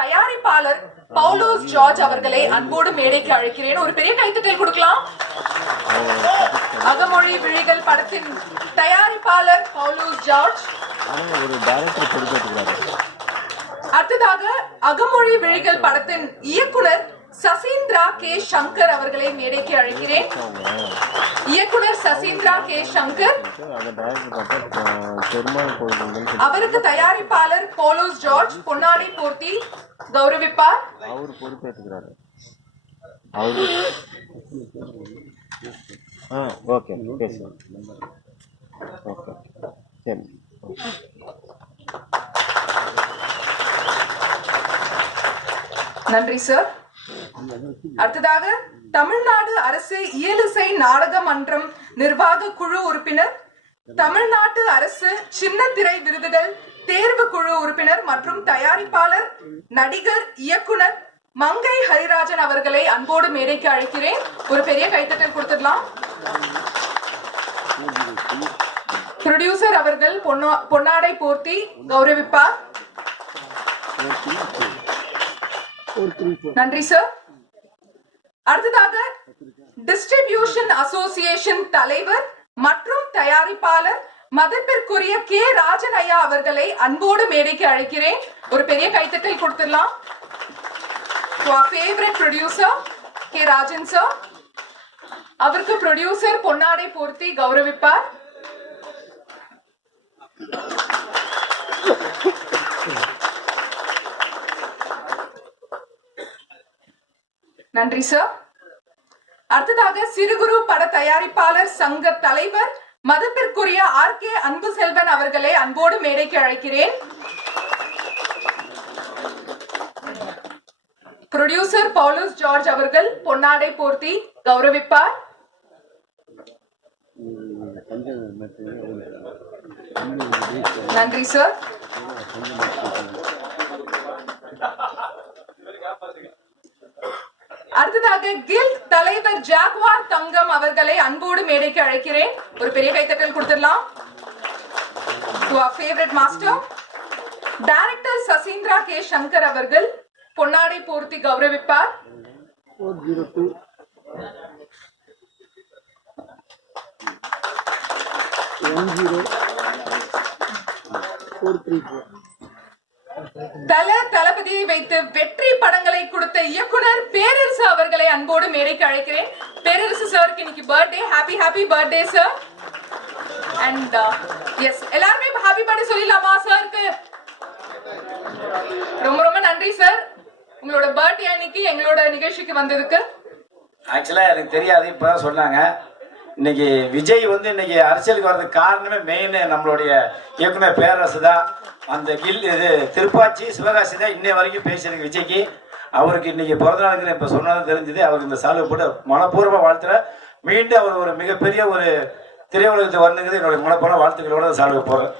தயாரிப்பாளர் பவுலோஸ் ஜார்ஜ் அவர்களை அன்போடு மேடைக்கு அழைக்கிறேன். ஒரு பெரிய கைத்தட்டல் கொடுக்கலாம். அகமொழி விழிகள் படத்தின் தயாரிப்பாளர் பவுலோஸ் ஜார்ஜ். அடுத்ததாக அகமொழி விழிகள் படத்தின் இயக்குனர் சசீந்திரா கே சங்கர் அவர்களை மேடைக்கு அழைக்கிறேன். இயக்குனர் சசீந்திரா கே சங்கர், அவருக்கு தயாரிப்பாளர் பவுலோஸ் ஜார்ஜ் பொன்னாடை போர்த்தி கௌரவிப்பார். நன்றி சார். அடுத்ததாக தமிழ்நாடு அரசு இயலிசை நாடக மன்றம் நிர்வாக குழு உறுப்பினர், தமிழ்நாட்டு அரசு சின்னத்திரை விருதுகள் தேர்வு குழு உறுப்பினர் மற்றும் தயாரிப்பாளர், நடிகர், இயக்குனர் மங்கை ஹரிராஜன் அவர்களை அன்போடு மேடைக்கு அழைக்கிறேன். ஒரு பெரிய கைத்தட்டல் கொடுத்துடலாம். ப்ரொடியூசர் அவர்கள் பொன்னாடை போர்த்தி கௌரவிப்பார். நன்றி சார். அடுத்ததாக டிஸ்ட்ரிபியூஷன் அசோசியேஷன் தலைவர் மற்றும் தயாரிப்பாளர் மதிப்பிற்குரிய கே ராஜன் ஐயா அவர்களை அன்போடு மேடைக்கு அழைக்கிறேன். ஒரு பெரிய கைத்தட்டல் கொடுத்துடலாம். Favourite producer K Rajan sir, அவருக்கு ப்ரொடியூசர் பொன்னாடை போர்த்தி கௌரவிப்பார். நன்றி சார். அடுத்ததாக சிறுகுறு பட தயாரிப்பாளர் சங்க தலைவர் மதிப்பிற்குரிய ஆர் கே அன்பு செல்வன் அவர்களை அன்போடு மேடைக்கு அழைக்கிறேன். ப்ரொடியூசர் பவுலோஸ் ஜார்ஜ் அவர்கள் பொன்னாடை போர்த்தி கௌரவிப்பார். நன்றி சார். அடுத்ததாக கில்ட் தலைவர் ஜாகுவார் தங்கம் அவர்களை அன்போடு மேடைக்கு அழைக்கிறேன். ஒரு பெரிய கைத்தட்டல் கொடுத்துடலாம். Favourite master director Saseendra K Shankar அவர்கள் பொன்னாடை போர்த்தி கௌரவிப்பார். தளபதியை வைத்து வெற்றி படங்களை கொடுத்த இயக்குனர் பேரரசு அவர்களை அன்போடு மேடைக்கு அழைக்கிறேன். பேரரசு சாருக்கு இன்னைக்கு birthday. Happy birthday sir. And yes, எல்லாருமே ஹாப்பி பர்த்டே சொல்லிடலாமா சாருக்கு? ரொம்ப ரொம்ப நன்றி சார், உங்களோட பர்த்டே அன்னைக்கு எங்களோட நிகழ்ச்சிக்கு வந்ததுக்கு. ஆக்சுவலா எனக்கு தெரியாது, இப்பதான் சொன்னாங்க. இன்னைக்கு விஜய் இன்னைக்கு அரசியலுக்கு வர்றதுக்கு காரணமே மெயின் நம்மளுடைய இயக்குனர் பேரரசு தான். அந்த இது திருப்பாச்சி சிவகாசி தான் இன்னை வரைக்கும் பேசியிருக்கு விஜய்க்கு. அவருக்கு இன்னைக்கு பிறந்த நாளுக்கு இப்போ சொன்னது தெரிஞ்சது. அவருக்கு இந்த சால்வை போட்டு மனப்பூர்வமாக வாழ்த்துற. மீண்டும் அவர் ஒரு மிகப்பெரிய ஒரு திரையுலகத்தை வரணுங்கிறது என்னுடைய மனப்பூர்வ வாழ்த்துக்களோட சால்வை போடுறேன்.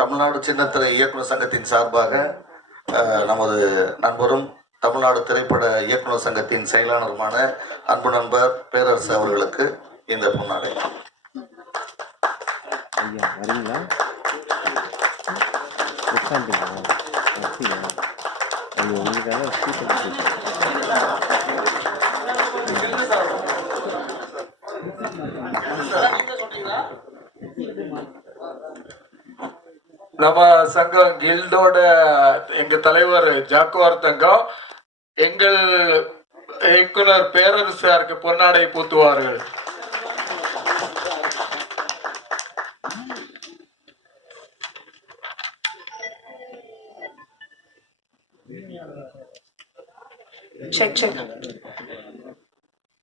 தமிழ்நாடு சின்னத்திரை இயக்குனர் சங்கத்தின் சார்பாக நமது நண்பரும் தமிழ்நாடு திரைப்பட இயக்குனர் சங்கத்தின் செயலாளருமான அன்பு நண்பர் பேரரசு அவர்களுக்கு இந்த பொன்னாடை. நம்ம சங்கம் கில்டோட எங்க தலைவர் ஜாக்குவார் தங்கம் எங்கள் இயக்குனர் பேரரசாருக்கு பொன்னாடை பூத்துவார்கள்.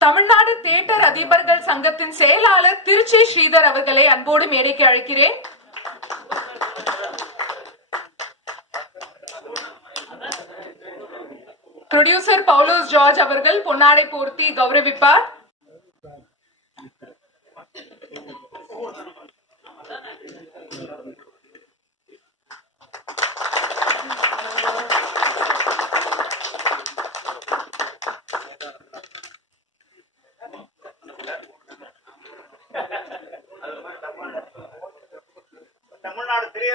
தமிழ்நாடு தியேட்டர் அதிபர்கள் சங்கத்தின் செயலாளர் திருச்சி ஸ்ரீதர் அவர்களை அன்போடு மேடைக்கு அழைக்கிறேன். ப்ரொடியூசர் பவுலோஸ் ஜார்ஜ் அவர்கள் பொன்னாடை போர்த்தி கௌரவிப்பார்.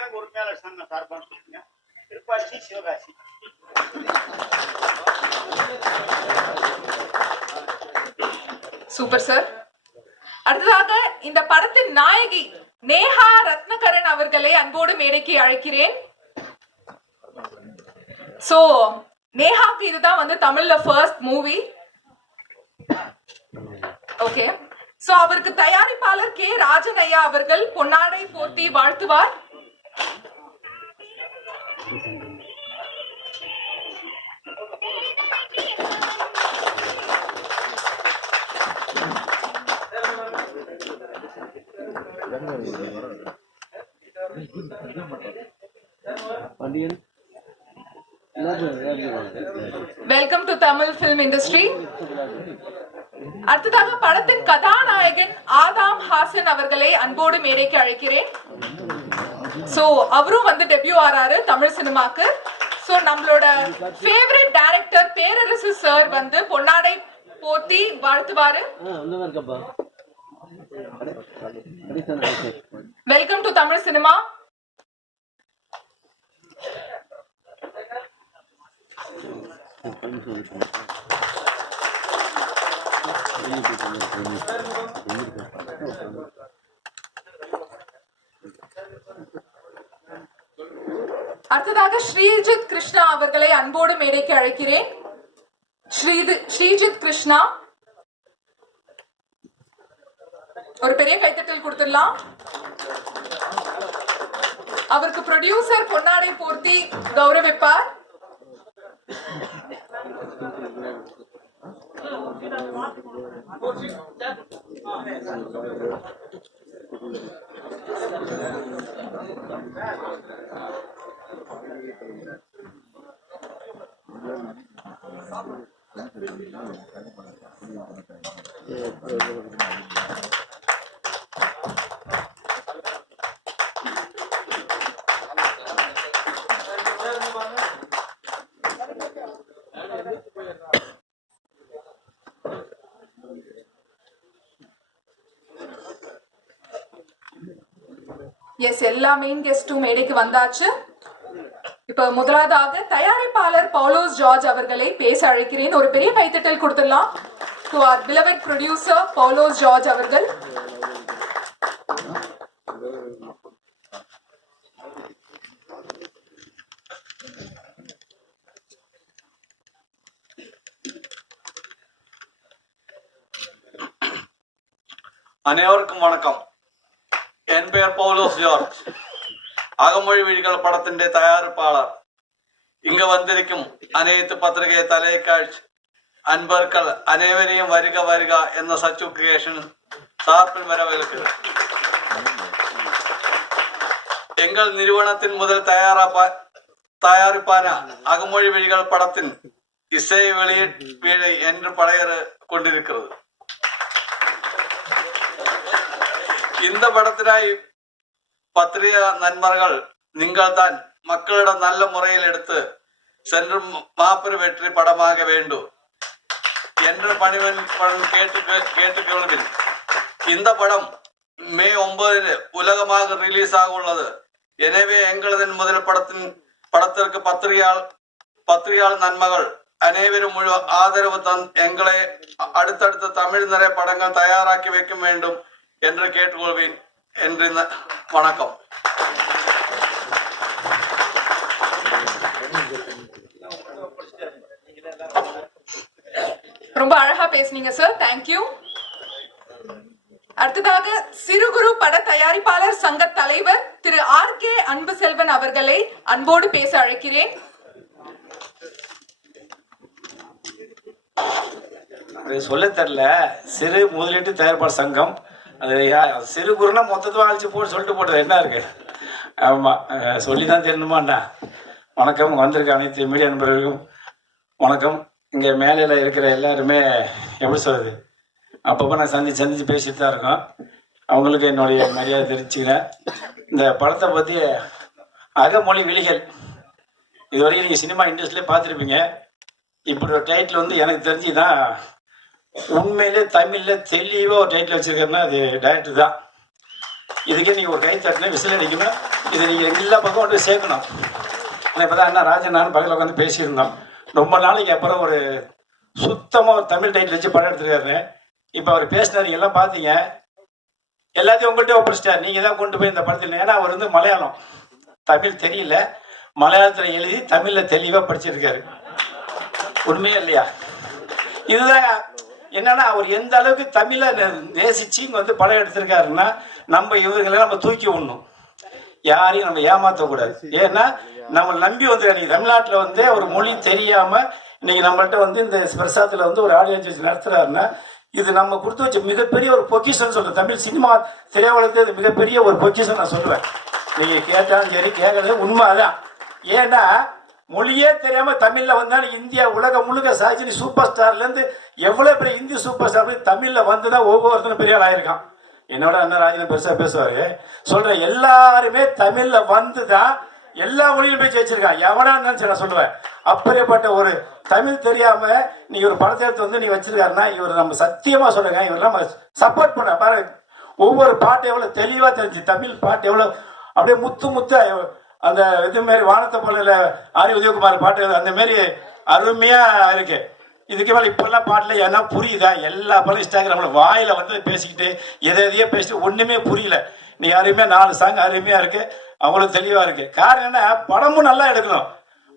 சங்க உரிமையாளர் சங்கம் சார்பாக சொல்லுங்க. திருப்பாச்சி சிவகாசி. Super sir. அடுத்ததாக இந்த படத்தின் நாயகி நேஹா ரத்னகரன் அவர்களை அன்போடு மேடைக்கு அழைக்கிறேன். சோ நேஹாக்கு இதுதான் வந்து தமிழ்ல ஃபர்ஸ்ட் மூவி. ஓகே, சோ அவருக்கு தயாரிப்பாளர் கே ராஜன் ஐயா அவர்கள் பொன்னாடை போர்த்தி வாழ்த்துவார். Welcome to Tamil film industry. அடுத்ததாக படத்தின் கதாநாயகன் ஆதாம் ஹாசன் அவர்களை அன்போடு மேடைக்கு அழைக்கிறேன். சோ அவரும் வந்து டெபியூ ஆறாரு தமிழ் சினிமாக்கு. சோ நம்மளோட ஃபேவரட் டைரக்டர் பேரரசு சார் வந்து பொன்னாடை போத்தி வாழ்த்துவாரு. Welcome to Tamil cinema. அடுத்ததாக ஸ்ரீஜித் கிருஷ்ணா அவர்களை அன்போடு மேடைக்கு அழைக்கிறேன். ஸ்ரீஜித் கிருஷ்ணா, ஒரு பெரிய கைத்தட்டல் கொடுத்துடலாம். அவருக்கு ப்ரொடியூசர் பொன்னாடை போர்த்தி கௌரவிப்பார். எஸ், எல்லா மெயின் கெஸ்டும் மேடைக்கு வந்தாச்சு. இப்ப முதலாவதாக தயாரிப்பாளர் பவுலோஸ் ஜார்ஜ் அவர்களை பேச அழைக்கிறேன். ஒரு பெரிய கைத்தட்டல் கொடுத்துடலாம் to our beloved producer Paulose George அவர்கள். அனைவருக்கும் வணக்கம். என் பெயர் பவுலோஸ் ஜார்ஜ், அகமொழி விழிகள் படத்தின் தயாரிப்பாளர். இங்கு வந்திருக்கும் அனைத்து பத்திரிகை தொலைக்காட்சி அன்பர்கள் அனைவரையும் வருக வருக என்ற சச்சு கிரியேஷன் சார்பில் வரவேற்கிறது. எங்கள் நிறுவனத்தின் முதல் தயாரிப்பான அகமொழி விழிகள் படத்தின் இசை வெளியீடு என்று படையற கொண்டிருக்கிறது. இந்த படத்தினாய் பத்திரிகை நண்பர்கள் நீங்கள் தான் மக்களிடம் நல்ல முறையில் எடுத்து சென்று மாபெரும் வெற்றி படமாக வேண்டும் என்று பணிவன் கேட்டுக்கொள்வேன். இந்த படம் மே 9 உலகமாக ரிலீஸ் ஆக உள்ளது. எனவே எங்களது முதல் படத்திற்கு பத்திரிகையாளர் நண்பர்கள் அனைவரும் முழு ஆதரவு எங்களை அடுத்தடுத்த தமிழ் நிறைய படங்கள் தயாராக்கி வைக்க வேண்டும் என்று கேட்டுக்கொள்வேன். என்று வணக்கம். ரொம்ப அழகா பேசுனீங்க சார், தேங்க்யூ. அடுத்ததாக சிறு குறு பட தயாரிப்பாளர் சங்க தலைவர் திரு RK அன்பு செல்வன் அவர்களை அன்போடு பேச அழைக்கிறேன். சொல்ல தெரியல. சிறு முதலீட்டு தயாரிப்பாளர் சங்கம், அது சிறு குறுனா மொத்தத்தை அழிச்சு போட்டு சொல்லிட்டு போட்டது என்ன இருக்கு? ஆமாம், சொல்லி தான் தெரியணுமாண்ணா. வணக்கம். வந்திருக்க அனைத்து மீடியா நண்பர்களுக்கும் வணக்கம். இங்கே மேலையில் இருக்கிற எல்லாருமே எப்படி சொல்கிறது, அப்பப்போ நான் சந்திச்சு பேசிட்டு தான் இருக்கோம். அவங்களுக்கு என்னுடைய மரியாதை தெரிவிச்சுக்கிறேன். இந்த படத்தை பற்றி அகமொழி விழிகள் இதுவரைக்கும் நீங்கள் சினிமா இண்டஸ்ட்ரியிலே பார்த்துருப்பீங்க. இப்படி ஒரு டைட்டில் வந்து எனக்கு தெரிஞ்சு தான் உண்மையிலே தமிழில் தெளிவாக ஒரு டைட்டில் வச்சுருக்கேன்னா அது டைரக்டர் தான். இதுக்கே நீங்கள் ஒரு கை தட்டணும், விசில் அடிக்கணும், இதை நீங்கள் எல்லா பக்கம் கொண்டு போய் சேர்க்கணும். இப்போ தான் அண்ணா ராஜன் நானும் பக்கத்தில் உட்காந்து பேசியிருந்தோம். ரொம்ப நாளைக்கு அப்புறம் ஒரு சுத்தமாக ஒரு தமிழ் டைட்டில் வச்சு படம் எடுத்துருக்காரு. இப்போ அவர் பேசினார், எல்லாம் பார்த்தீங்க, எல்லாத்தையும் உங்கள்கிட்ட ஒப்படைச்சிட்டார். நீங்கள் தான் கொண்டு போய் இந்த படத்தில், ஏன்னா அவர் வந்து மலையாளம், தமிழ் தெரியல, மலையாளத்தில் எழுதி தமிழில் தெளிவாக படிச்சிருக்காரு. உண்மையே இல்லையா? இதுதான் என்னன்னா, அவர் எந்த அளவுக்கு தமிழை நேசிச்சு இங்கே வந்து படம் எடுத்திருக்காருன்னா, நம்ம இவர்களை நம்ம தூக்கி விடணும், யாரையும் நம்ம ஏமாற்றக்கூடாது. ஏன்னா நம்ம நம்பி வந்து இன்னைக்கு தமிழ்நாட்டில் வந்து ஒரு மொழி தெரியாமல் இன்னைக்கு நம்மள்கிட்ட வந்து இந்த பிரசாத்தில் வந்து ஒரு ஆடியன்ஸ் வச்சு நடத்துறாருன்னா, இது நம்ம கொடுத்து வச்ச மிகப்பெரிய ஒரு பொக்கிஷன் சொல்கிறேன். தமிழ் சினிமா திரையுலகத்து மிகப்பெரிய ஒரு பொக்கிஷன் நான் சொல்லுவேன். நீங்கள் கேட்டாலும் சரி, கேட்கறது உண்மை அதான். ஏன்னா மொழியே தெரியாமல் தமிழில் வந்தாலும் இந்தியா உலகம் முழுக்க சாட்சி சூப்பர் ஸ்டார்லேருந்து எவ்வளோ பெரிய இந்தி சூப்பர் ஸ்டார் தமிழில் வந்து தான் ஒவ்வொருத்தரும் பெரிய ஆள் ஆயிருக்கான். என்னோட அண்ணன் ராஜன் பெருசாக பேசுவார். சொல்கிறேன், எல்லாருமே தமிழில் வந்து தான் எல்லா மொழியிலும் போய் ஜெயிச்சிருக்கான். எவனா இருந்தாலும் நான் சொல்லுவேன். அப்படிப்பட்ட ஒரு தமிழ் தெரியாமல் நீ ஒரு படத்தை எடுத்து வந்து நீ வச்சிருக்காருன்னா, இவர் நம்ம சத்தியமாக சொல்லுங்க, இவர் நம்ம சப்போர்ட் பண்ண பாரு. ஒவ்வொரு பாட்டு எவ்வளோ தெளிவாக தெரிஞ்சு, தமிழ் பாட்டு எவ்வளோ அப்படியே முத்து முத்து, அந்த இது மாரி வானத்தை போல ஆரி உதயகுமார் பாட்டு அந்த மாரி அருமையாக இருக்கு. இதுக்கு மேலே இப்போல்லாம் பாட்டில் என்ன புரியுதா? எல்லா படம் இன்ஸ்டாகிராமில் வாயில் வந்து பேசிக்கிட்டு எதையோ பேசிட்டு ஒன்றுமே புரியல. நீ அருமையாக 4 சாங் அருமையாக இருக்குது, அவங்களும் தெளிவாக இருக்குது. காரணம் என்ன, படமும் நல்லா எடுக்கணும்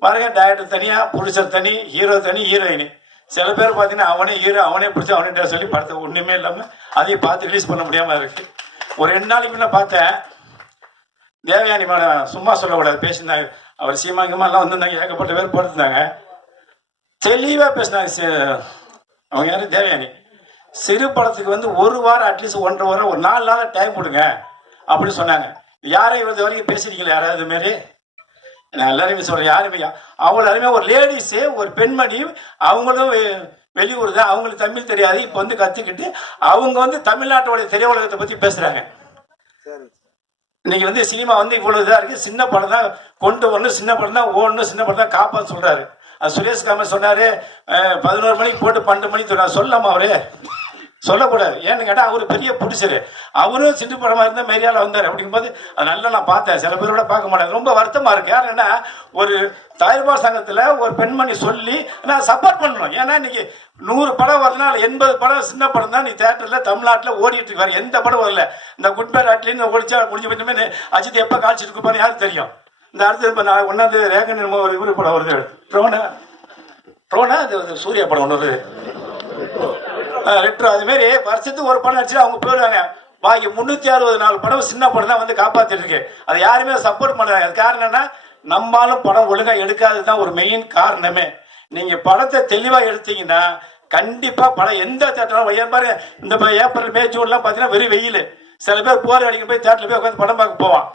பாருங்க. டைரக்டர் தனியாக, ப்ரொடியூசர் தனி, ஹீரோ தனி, ஹீரோயின். சில பேர் பார்த்தீங்கன்னா அவனே ஹீரோ, அவனே பிடிச்சி அவனே சொல்லி படத்தை ஒன்றுமே இல்லாமல் அதையும் பார்த்து ரிலீஸ் பண்ண முடியாமல் இருக்குது. ஒரு 2 நாளைக்கு முன்னே பார்த்தேன், தேவயானி மேடம், சும்மா சொல்லக்கூடாது, பேசியிருந்தாங்க. அவர் சீமாங்கம்மாலாம் வந்திருந்தாங்க, ஏகப்பட்ட பேர் போட்டுருந்தாங்க, தெளிவாக பேசினாங்க. அவங்க யாரும் தேவயானி, சிறு படத்துக்கு வந்து 1 வாரம் அட்லீஸ்ட் 1.5 வாரம், ஒரு 4 நாள் டைம் கொடுங்க அப்படின்னு சொன்னாங்க. யாரையும் இது வரைக்கும் பேசியிருக்கீங்களா யாராவது மாரி? நான் எல்லாருமே சொல்கிறேன், யாருமே அவ்வளோ அருமையாக ஒரு லேடிஸு, ஒரு பெண்மணி, அவங்களும் வெளியூர் தான், அவங்களுக்கு தமிழ் தெரியாது, இப்போ வந்து கற்றுக்கிட்டு அவங்க வந்து தமிழ்நாட்டோடைய திரையுலகத்தை பற்றி பேசுகிறாங்க. இன்னைக்கு வந்து சினிமா வந்து இவ்வளோ இதாக இருக்குது, சின்ன படம் தான் கொண்டு வரணும், சின்ன படம் தான் ஓடணும், சின்ன படம் தான் காப்பான்னு சொல்கிறாரு. அது சுரேஷ் காமர் சொன்னார், 11 மணிக்கு போட்டு 12 மணிக்கு சொன்னார். சொல்லாமா அவரு? சொல்லக்கூடாது. ஏன்னு கேட்டால் அவர் பெரிய பிடிச்சரு, அவரும் சின்ன படமாக இருந்தால் மெரியால் வந்தார். அப்படிங்கும்போது அது நல்லா நான் பார்த்தேன். சில பேரோட பார்க்க மாட்டேன், ரொம்ப வருத்தமாக இருக்குது. யாருன்னா, ஒரு தயாரிப்பாளர் சங்கத்தில் ஒரு பெண்மணி சொல்லி நான் சப்போர்ட் பண்ணணும். ஏன்னா இன்னைக்கு 100 படம் வரதுனா 80 படம் சின்ன படம் தான் நீ தேட்டரில் தமிழ்நாட்டில் ஓடிட்டு இருக்காரு. எந்த படம் வரல. இந்த குட் பேட் அட்லின்னு ஓடிச்சா முடிஞ்ச பட்சமே அஜித் எப்போ காய்ச்சிட்டு இருப்பான்னு யாருக்கு தெரியும்? இந்த அடுத்து இப்போ நான் 1ஆவது ரேகன் ஒரு இவரு படம் வருது, ட்ரோனா, அது சூர்யா படம் ஒன்று வருது, ரெட்ரோ. அதுமாரி வருஷத்துக்கு ஒரு படம் அடிச்சுட்டு அவங்க போயிடுவாங்க. பாக்கி 364 படம் சின்ன படம் தான் வந்து காப்பாற்றிட்டு இருக்கு. அது யாருமே சப்போர்ட் பண்ணுறாங்க. அது காரணம் என்ன, நம்மளும் படம் ஒழுங்காக எடுக்காது தான் ஒரு மெயின் காரணமே. நீங்கள் படத்தை தெளிவாக எடுத்தீங்கன்னா கண்டிப்பாக படம் எந்த தேட்டரும் பாருங்க. இந்த ஏப்ரல் மே ஜூன்லாம் பார்த்தீங்கன்னா வெறும் வெயில். சில பேர் போர் அடிக்க போய் தேட்டரில் போய் உட்காந்து படம் பார்க்க போவான்.